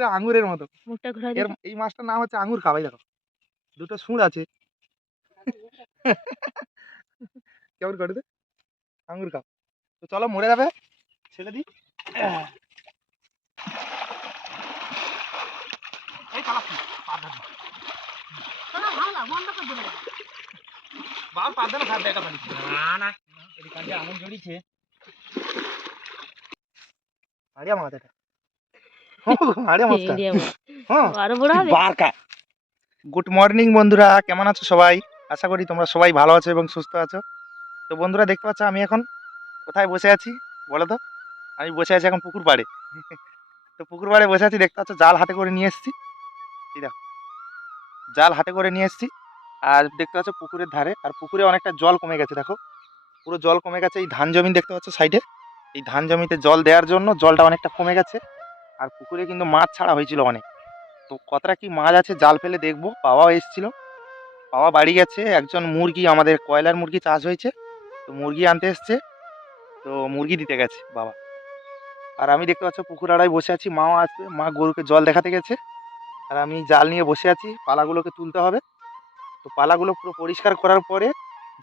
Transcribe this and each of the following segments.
পুরো আঙুরের মতো। এই মাছটার নাম হচ্ছে আঙুর খাবাই দেখো। দুটো সুঁড় আছে। কেমন করে দে? আঙুর খাও। তো চলো মরে যাবে। ছেলে দি। বাবা পানি। না না এদিক জড়িয়েছে। আরও গুড মর্নিং বন্ধুরা কেমন আছো সবাই? আশা করি তোমরা সবাই ভালো আছো এবং সুস্থ আছো। তো বন্ধুরা দেখতে পাচ্ছ আমি এখন কোথায় বসে আছি? বলো তো। আমি বসে আছি এখন পুকুর পাড়ে। তো পুকুর পাড়ে বসে আছি দেখতে পাচ্ছ জাল হাতে করে নিয়ে এসেছি। দেখো জাল হাতে করে নিয়ে এসেছি। আর দেখতে পাচ্ছ পুকুরের ধারে আর পুকুরে অনেকটা জল কমে গেছে দেখো। পুরো জল কমে গেছে এই ধান জমি দেখতে পাচ্ছ সাইডে। এই ধান জমিতে জল দেওয়ার জন্য জলটা অনেকটা কমে গেছে। আর পুকুরে কিন্তু মাছ ছাড়া হয়েছিল অনেক। তো কতটা কি মাছ আছে জাল ফেলে দেখব বাবাও এসেছিল। বাবা বাড়ি গেছে, একজন মুরগি, আমাদের কয়লার মুরগি চাষ হয়েছে। তো মুরগি আনতে এসছে, তো মুরগি দিতে গেছে, বাবা। আর আমি দেখতে পাচ্ছ পুকুর আড়ায় বসে আছি, মাও আসবে, মা গরুকে জল দেখাতে গেছে। আর আমি জাল নিয়ে বসে আছি, পালাগুলোকে তুলতে হবে। তো পালাগুলো পুরো পরিষ্কার করার পরে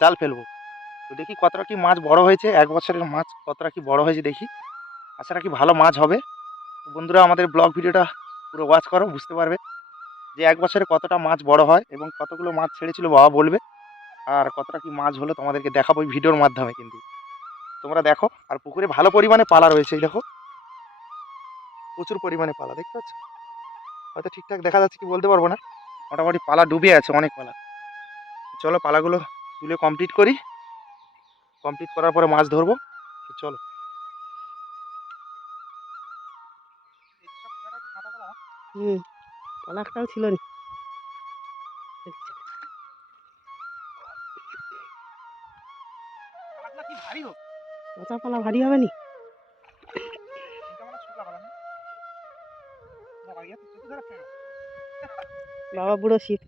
জাল ফেলব। তো দেখি কতটা কি মাছ বড় হয়েছে, এক বছরের মাছ কতটা কি বড় হয়েছে দেখি। আশা রাখি ভালো মাছ হবে। তো বন্ধুরা, আমাদের ব্লগ ভিডিওটা পুরো ওয়াচ করো, বুঝতে পারবে যে এক বছরে কতটা মাছ বড় হয় এবং কতগুলো মাছ ছেড়েছিল বাবা বলবে। আর কতটা কি মাছ হলো তোমাদেরকে দেখাবো এই ভিডিওর মাধ্যমে কিন্তু। তোমরা দেখো, আর পুকুরে ভালো পরিমাণে পালা রয়েছে, এই দেখো। প্রচুর পরিমাণে পালা, দেখতে পাচ্ছ? হয়তো ঠিকঠাক দেখা যাচ্ছে কি বলতে পারব না। মোটামুটি পালা ডুবে আছে অনেক পালা। চলো পালাগুলো তুলে কমপ্লিট করি। কমপ্লিট করার পরে মাছ ধরবো। চলো। হুম কলা একটাও ছিল না। কাঁচা কলা ভারী হবে নি? বাবা বুড়ো শীত।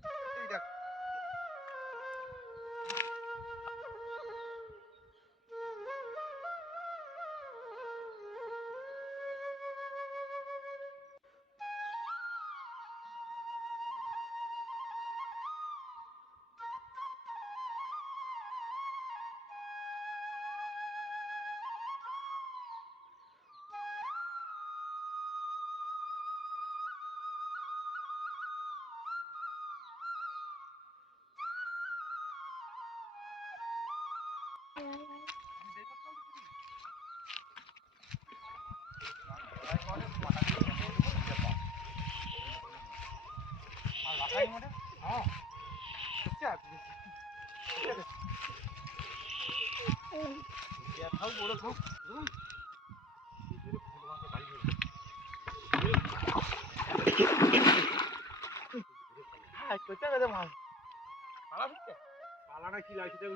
পালাটা কি লাগছে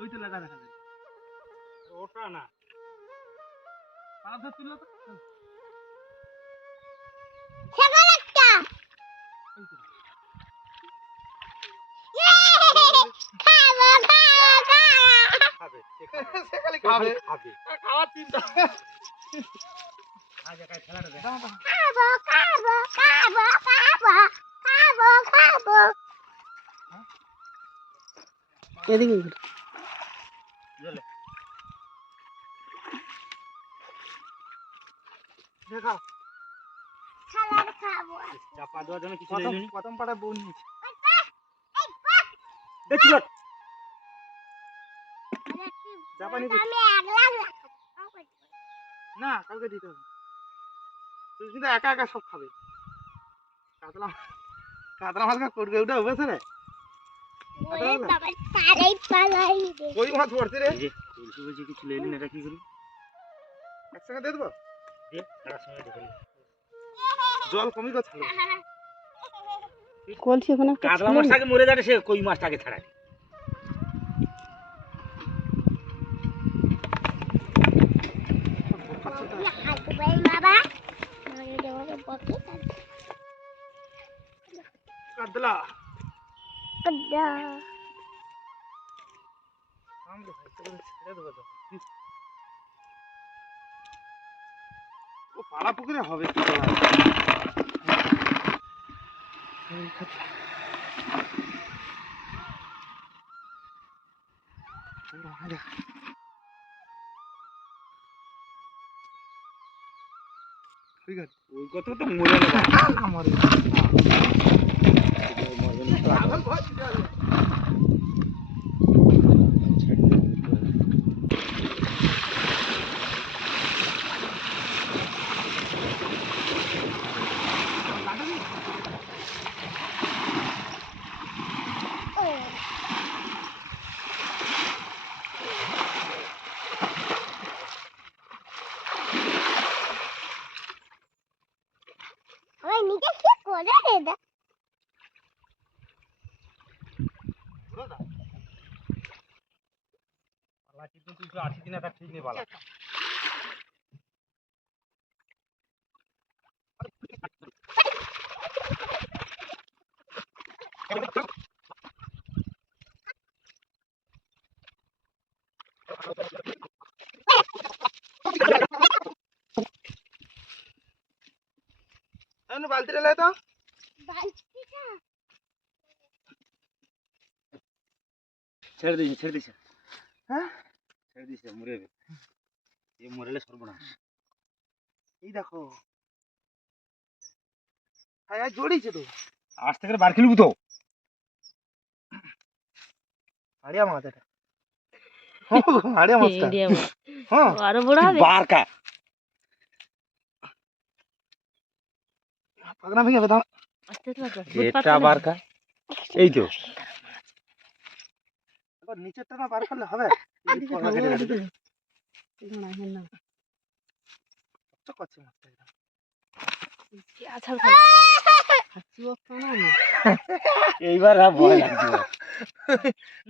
ওই তো লাগা দেখা যায় ওটা না পালা ধরছিল তো সে খালি খাবে। খাবে। খাওয়ার চিন্তা। দেখ। চাপা দেওয়ার জন্য কিছু প্রথম বউ নিয়েছে। দেখছি জাপানি না কাউকে দিতে হবে। তুই কিন্তু একা একা সব খাবে। কাতলা কাতলা মাছ করবে ওটা উঠেছে রে। ওই মাছ। পড়ছে রে। তুলসী বলছি কিছু এটা কি করি? একসঙ্গে দিয়ে দেবো। জল কলসি ওখানে? কাতলা? মাছটাকে মরে যাবে সে কই মাছটাকে ছাড়া কাতলা আমরে ভাই তোকে ছেড়ে দেবো তো পালা পুকুরে হবে কি বলা ঠিক আছে। ওই কথা তো মরে নেবা আমার ওই নিচে কি করে এটা পালা কিন্তু আছিস কিনা তার ঠিক নেই পালা বালতিটা লাই তো। বালতিটা? ছেড়ে দিয়েছে ছেড়ে দিয়েছে। হ্যাঁ? ছেড়ে দিয়েছে মরে যাবে এ মরেলে সর্বনাশ এই দেখো হ্যাঁ হ্যাঁ জড়িয়েছে তো আজ থেকে বার খেলব তো হাড়িয়া মাছ এটা হাড়িয়া মাছ। হ্যাঁ আরও বড় হবে বার কা পাকনা ভেঙে দাঁড়া আস্তে আস্তে বাঁচো। বুঝ এটা বার কা এই তো এবার নিচেরটা না বার করলে হবে। এইবার আর ভয় লাগছে। না।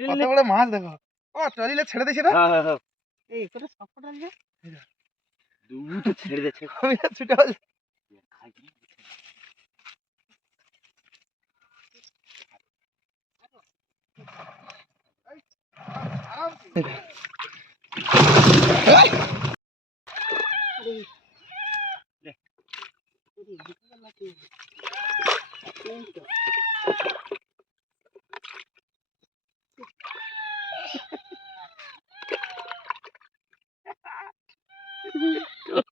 কত বড় মাছ দেখো। ও ট্রলিলে ছেড়ে দিয়েছে না? হ্যাঁ হ্যাঁ হ্যাঁ। এই করে সব কটা যে। দুবু ছেড়ে ছুটে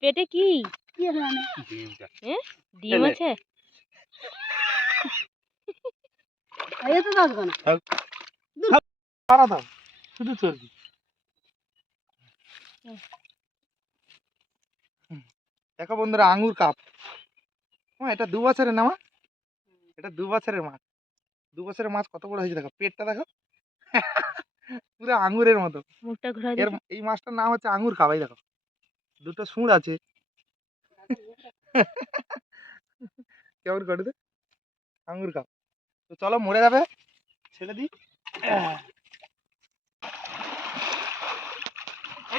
পেটে কি? কি হলো ডিমটা। ডিম আছে? এই তো দাও কেন দাও। শুধু চর্বি। দেখো বন্ধুরা আঙ্গুর কাপ। হ্যাঁ এটা দু বছরের না মা? এটা দু বছরের মাছ। দু বছরের মাছ কত বড় হয়েছে দেখো পেটটা দেখো। পুরো আঙ্গুরের মতো। মুখটা এর এই মাছটার নাম হচ্ছে আঙ্গুর কাপ এই দেখো। দুটো সুঁড় আছে। কেমন করে আঙ্গুর কাপ। তো চলো মরে যাবে। ছেড়ে দিই।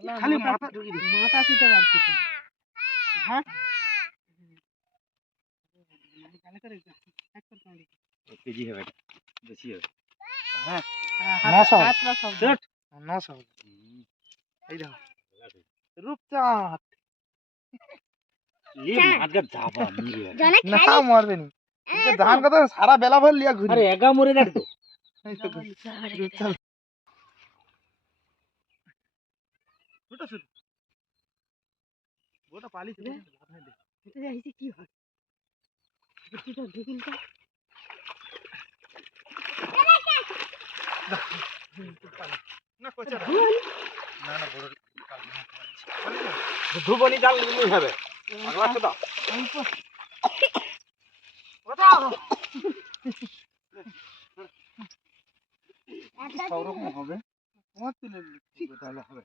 খালি মাথা ঢুকিয়ে দিচ্ছে মাথা পিতে পারছি তো হ্যাঁ এক কেজি হবে এটা বেশি হবে হ্যাঁ হাত- নশো। হাতটা সব ধ্যাৎ। নশো হুম, এই দেখো রূপচাঁদ লে মাছ গা যাবা মরে যাবে। জনে না খালি মরবে নি এদিকে ধান কথা সারা বেলা ভর লিয়া ঘুরি আরে এগা মরে যাবে তো ছোট ওটা পালিছে রে। যাইছি কি হয়? এটা ঢুকিলটা না কচা না। না বড় ধুবনি? জাল নিয়ে হবে আগলা দাও সব রকম হবে? তোমার তুলে তাহলে হবে?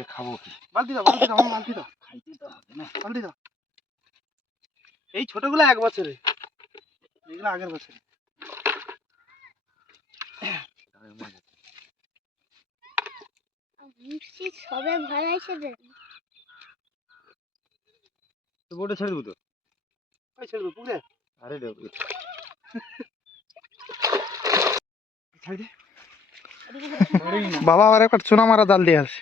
দিলে খাব কি? বালতি দাও বালতি দাও বালতি দাও। খাইতে তো হবে না। বালতি দাও। এই ছোটগুলো এক বছরে। এগুলো আগের বছরে। সবে ভালো আছে তো বোটে ছেড়ে দেবো তো? ওই ছেড়ে দেবো পুকুরে। আরে দেবো। বাবা আবার একটা চুনা মারা জাল দিয়ে আসে।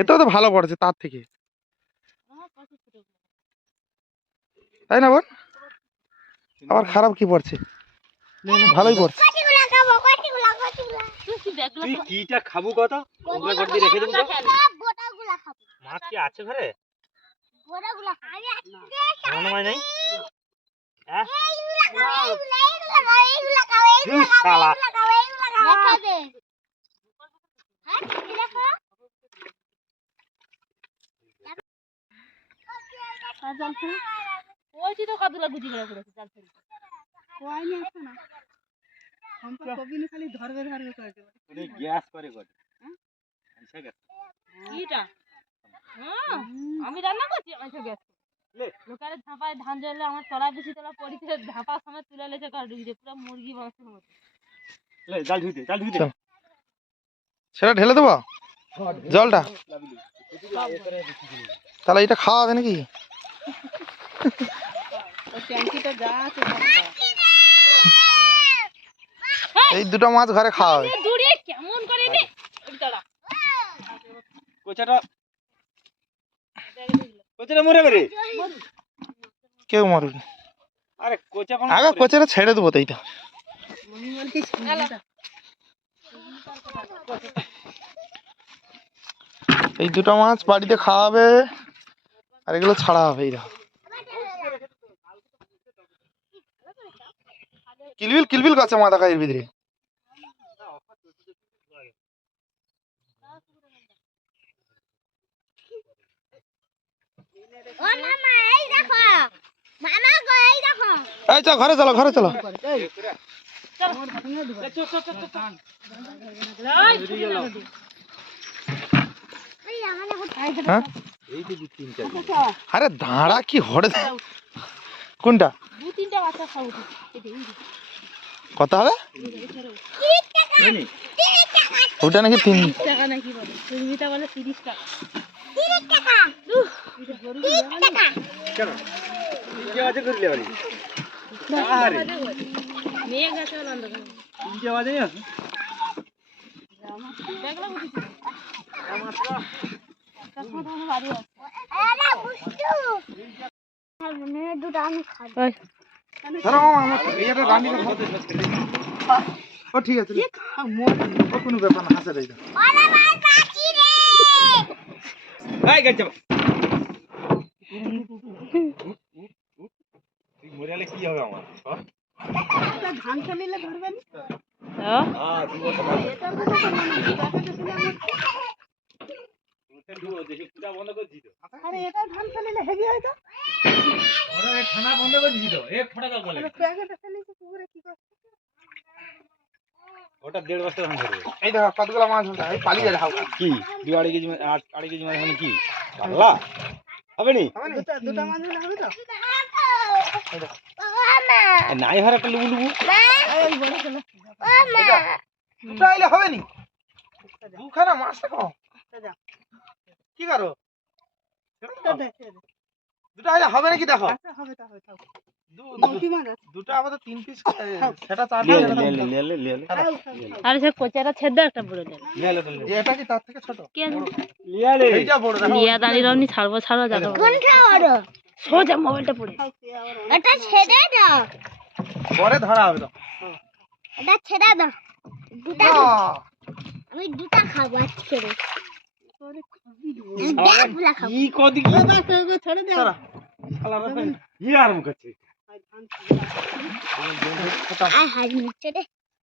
এতেও তো ভালো পড়েছে তার থেকে। তাই না বোন আবার খারাপ কি পড়ছে? ভালোই পড়ছে। তুই কিটা খাব? কত ওগুলো রেখে দেবো গোটাগুলা খাব। মাছ কি আছে ঘরে? গোটাগুলা হয় নাই? শালা। হ্যাঁ এগুলা খাও ওইটি তো কতগুলো গুজি করে করেছে জাল ফেলে। হয়নি আছে না সম্পর্ক কবিনে খালি ধরবে ধরবে করে দেবে উনি গ্যাস করে করে গ্যাস কিটা? হ্যাঁ। আমি রান্না করছি? আমার গ্যাস লোকারে ধাপায় ধান জ্বললে আমার তলা বেশি তলা পড়িতে ধাপা সময় তুলে লেছে কার ঢুকিছে পুরো মুরগি মাংসের মতো। লে জাল ধুই দে জাল ধুই দে। সেটা ঢেলে দেবো? জলটা? তাহলে এটা খাওয়া হবে নাকি? এই দুটো মাছ ঘরে খাওয়া হবে কেমন করে নে কোচাটা কোচাটা মরে বেরে কেউ মরুক আরে কোচা আগে কোচেরা ছেড়ে দেবো তো এইটা। এই দুটো মাছ বাড়িতে খাওয়া হবে আর এগুলো ছাড়া হবে কিলবিল কিলবিল করছে মাথা খাইয়ের ভিতরে। এই চল ঘরে চলো ঘরে চলো। হ্যাঁ? এই যে দু তিনটা আরে দাঁড়া কি হরে কোনটা? দু তিনটা বাচ্চা খাব কত হবে? জানি ওটা নাকি তিন টাকা নাকি বলে? চুরমিটা বলে তিরিশ টাকা। কেন? তিনটে বাজে করলে বাড়ি আরে মেয়ে ও ঠিক আছে। কোনো ব্যাপার না হাসে রে এই ধরবেন হ্যাঁ দু বছর বাদে। হোটেল ঢুকো, দেখি পূজা বন্ধ করে দিত আরে এটা ধান চালিলে হেভি হয় তো। ওরা এই খানা বন্ধ করে দিছিল এক ফোঁটা জল বলে। প্যাকেটে চালিয়েছে পুকুরে কি করে ওটা দেড় বস্তা ধান ধরবে এই দেখো কতগুলো মাছ হচ্ছে এই পালিয়ে যাবে হালকা কি? দু আড়াই কেজি মা- আট আড়াই কেজি মানে মানে কি? পাল্লা হবে নি? দুটো দুটো মাছ হলে হবে তো? মামা এ নাই হার একটা লুবু লুবু। ওই বড় চলো মামা দুটো আইলে হবে নি? দুখানা মাছ দেখো। দাদা কি করো? দুটো আইলে হবে নাকি দেখো? আচ্ছা দুটো আপাতত তিন পিস সেটা চার। আরে সে কোচাটা ছেদ একটা বড় দেন এটা কি তার থেকে ছোট? কে এইটা বড় দেখো। লিয়া দাঁড়িয়ে রামনি ছাড়বো ছাড়বো যাকে কোনটা বড় সোজা মোবাইলটা পড়ে। এটা ছেড়ে দাও। পরে ধরা হবে তো। এটা ছেড়ে দাও। দুটা আমি দুটা খাব আজকে। আর মুখ আছে? হাজ নিচ্ছে রে